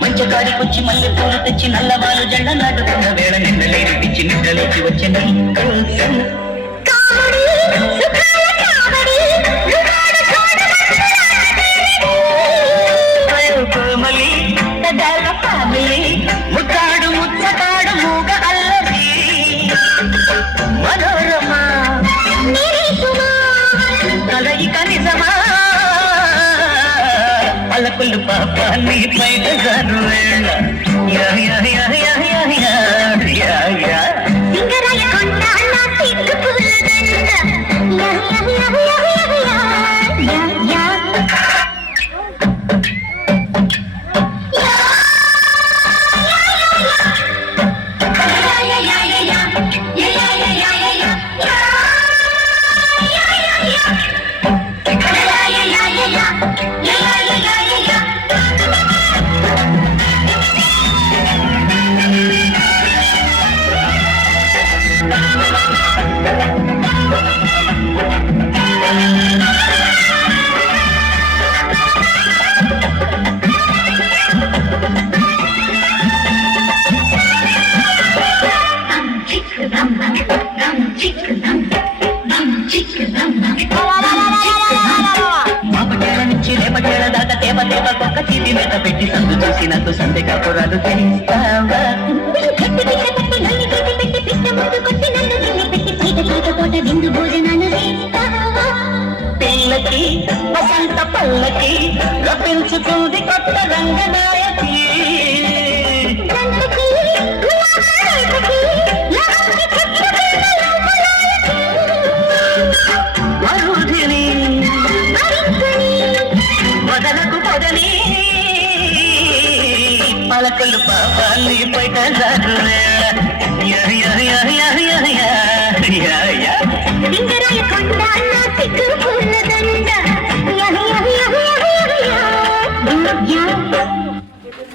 మంచకాడికొచ్చి మల్లె పూలు తెచ్చి నల్లవాలు జెండ నాటుకున్న వేళ నిండలేని పిచ్చి నిద్రలేచి వచ్చి కోమలి ఫ్యామిలీ ముట్టాడు ముచ్చటాడు మూగ అల్లరి మనోరమా కలయిక నిజమా పలకులు పాపాన్ని బయట గారు వేళ పెట్టి సందు చూసి నాకు సందే కాపురాలు చేస్తావా పిల్లకి వసంత పల్లకి రప్పించుకుంది కొత్త రంగనాయకి మరుధిని వదలకు పొదని పలకలు పాపాన్ని బయట లింగరాయ కొండ